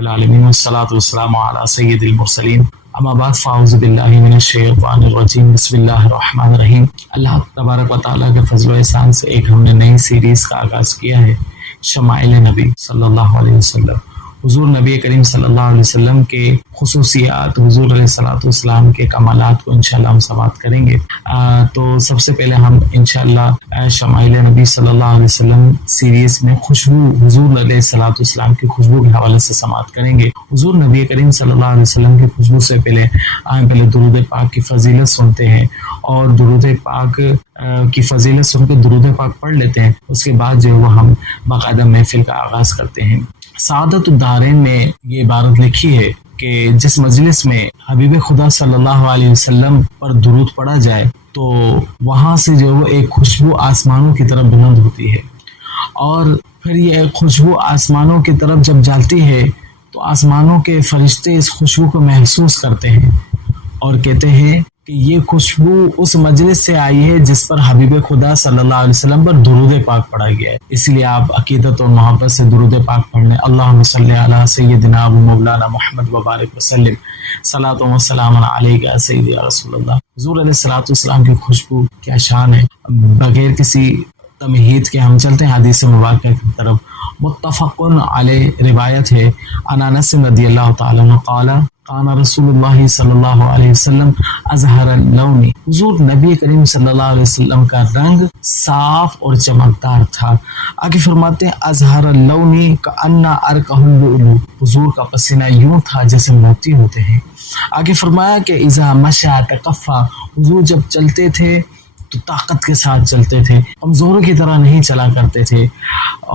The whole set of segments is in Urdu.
العالمین والصلاة والسلام علی سید المرسلین اما بعد فاعوذ باللہ من الشیطان الرجیم بسم اللہ الرحمن الرحیم۔ اللہ تبارک و تعالیٰ کے فضل و احسان سے ایک ہم نے نئی سیریز کا آغاز کیا ہے، شمائل نبی صلی اللہ علیہ وسلم۔ حضور نبی کریم صلی اللہ علیہ وسلم کے خصوصیات، حضور علیہ الصلوۃ والسلام کے کمالات کو انشاءاللہ ہم سماعت کریں گے۔ تو سب سے پہلے ہم انشاءاللہ شمائل نبی صلی اللہ علیہ وسلم سیریز میں خوشبو، حضور علیہ الصلوۃ والسلام کی خوشبو کے حوالے سے سماعت کریں گے۔ حضور نبی کریم صلی اللہ علیہ وسلم کی خوشبو سے پہلے درود پاک کی فضیلت سنتے ہیں، اور درود پاک کی فضیلت سن کے درود پاک پڑھ لیتے ہیں۔ اس کے بعد جو وہ ہم باقاعدہ محفل کا آغاز کرتے ہیں۔ سعادت الدارین نے یہ عبارت لکھی ہے کہ جس مجلس میں حبیب خدا صلی اللہ علیہ وسلم پر درود پڑھا جائے تو وہاں سے جو وہ ایک خوشبو آسمانوں کی طرف بلند ہوتی ہے، اور پھر یہ خوشبو آسمانوں کی طرف جب جاتی ہے تو آسمانوں کے فرشتے اس خوشبو کو محسوس کرتے ہیں اور کہتے ہیں کہ یہ خوشبو اس مجلس سے آئی ہے جس پر حبیب خدا صلی اللہ علیہ وسلم پر درود پاک پڑھا گیا ہے۔ اس لیے آپ عقیدت اور محبت سے درود پاک پڑھنے، اللہم صلی علی سیدنا و مولانا محمد وبارک وسلم، صلاۃ و سلام علیک یا سیدی یا رسول اللہ۔ حضور علیہ الصلوۃ والسلام کی خوشبو کیا شان ہے۔ بغیر کسی تمہید کے ہم چلتے ہیں حدیث مبارکہ کی طرف۔ متفق علیہ روایت ہے، عن انس رضی اللہ تعالیٰ عنہ قال کان رسول اللہ صلی اللہ علیہ وسلم اظہر اللون، حضور نبی کریم صلی اللہ علیہ وسلم کا رنگ صاف اور چمکدار تھا۔ آگے فرماتے ہیں اظہر اللون کأن ارقہ اللؤلؤ، حضور کا پسینہ یوں تھا جیسے موتی ہوتے ہیں۔ آگے فرمایا کہ اذا مشى تکفى، حضور جب چلتے تھے تو طاقت کے ساتھ چلتے تھے، کمزوروں کی طرح نہیں چلا کرتے تھے۔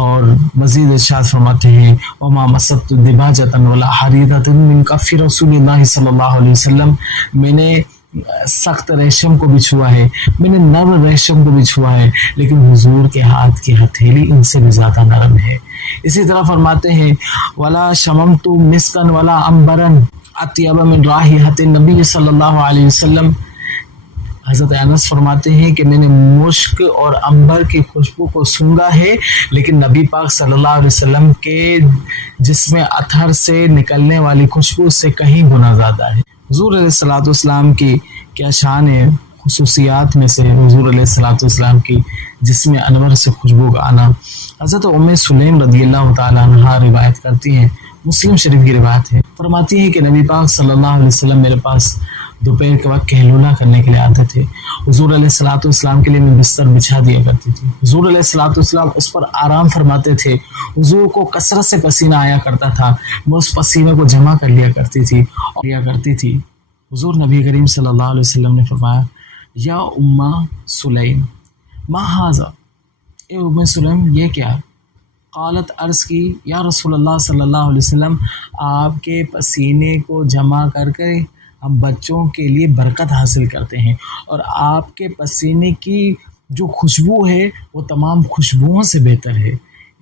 اور مزید ارشاد فرماتے ہیں وما مست دباجۃ ولا حریرۃ من کف رسول اللہ صلی اللہ علیہ وسلم، میں نے سخت ریشم کو بھی چھوا ہے، میں نے نرم ریشم کو بھی چھوا ہے، لیکن حضور کے ہاتھ کی ہتھیلی ان سے بھی زیادہ نرم ہے۔ اسی طرح فرماتے ہیں ولا شممت مسکا ولا عنبرا اطیب من رائحۃ النبی صلی اللہ علیہ وسلم، حضرت انس فرماتے ہیں کہ میں نے مشک اور عنبر کی خوشبو کو سونگھا ہے، لیکن نبی پاک صلی اللہ علیہ وسلم کے جسم اطہر سے نکلنے والی خوشبو سے کہیں گنا زیادہ ہے۔ حضور علیہ الصلوۃ والسلام کی کیا شان ہے۔ خصوصیات میں سے حضور علیہ الصلوۃ والسلام کی جسم انور سے خوشبو کا آنا۔ حضرت ام سلیم رضی اللہ تعالیٰ عنہا روایت کرتی ہیں، مسلم شریف کی روایت ہے، فرماتی ہیں کہ نبی پاک صلی اللہ علیہ وسلم میرے پاس دوپہر کے وقت کہلولہ کرنے کے لیے آتے تھے۔ حضور علیہ الصلوۃ والسلام کے لیے میں بستر بچھا دیا کرتی تھی، حضور علیہ الصلوۃ والسلام اس پر آرام فرماتے تھے۔ حضور کو کثرت سے پسینہ آیا کرتا تھا، میں اس پسینے کو جمع کر لیا کرتی تھی۔ حضور نبی کریم صلی اللہ علیہ وسلم نے فرمایا یا ام سلیم ما ھذا، اے ام سلیم یہ کیا؟ قالت، عرض کی یا رسول اللہ صلی اللہ علیہ وسلم، آپ کے پسینے کو جمع کر کے ہم بچوں کے لیے برکت حاصل کرتے ہیں، اور آپ کے پسینے کی جو خوشبو ہے وہ تمام خوشبوؤں سے بہتر ہے۔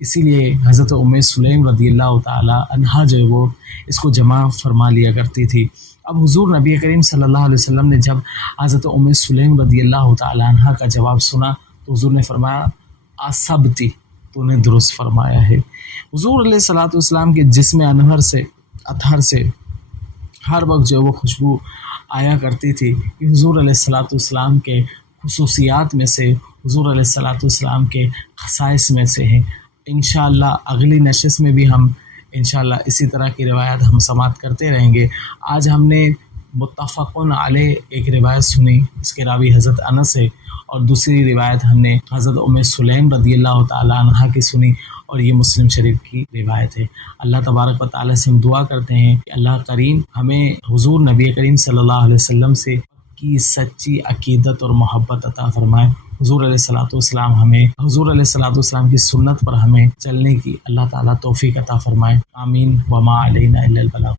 اسی لیے حضرت ام سلیم رضی اللہ تعالی عنہا جو ہے وہ اس کو جمع فرما لیا کرتی تھی۔ اب حضور نبی کریم صلی اللہ علیہ وسلم نے جب حضرت ام سلیم رضی اللہ تعالی عنہا کا جواب سنا تو حضور نے فرمایا اصبتی، تو نے درست فرمایا ہے۔ حضور علیہ الصلوۃ والسلام کے جسم انور سے، اطہر سے ہر وقت جو وہ خوشبو آیا کرتی تھی۔ یہ حضور علیہ الصلوۃ والسلام کے خصوصیات میں سے، حضور علیہ الصلوۃ والسلام کے خصائص میں سے ہیں۔ انشاءاللہ اگلی نشست میں بھی ہم انشاءاللہ اسی طرح کی روایت ہم سماعت کرتے رہیں گے۔ آج ہم نے متفق علیہ ایک روایت سنی، اس کے راوی حضرت انس ہے، اور دوسری روایت ہم نے حضرت ام سلیم رضی اللہ تعالی عنہا کی سنی، اور یہ مسلم شریف کی روایت ہے۔ اللہ تبارک و تعالیٰ سے ہم دعا کرتے ہیں کہ اللہ کریم ہمیں حضور نبی کریم صلی اللہ علیہ وسلم سے کی سچی عقیدت اور محبت عطا فرمائے۔ حضور علیہ الصلوۃ والسلام ہمیں حضور علیہ الصلوۃ والسلام کی سنت پر ہمیں چلنے کی اللہ تعالیٰ توفیق عطا فرمائے۔ آمین۔ وما علینا الا البلاغ۔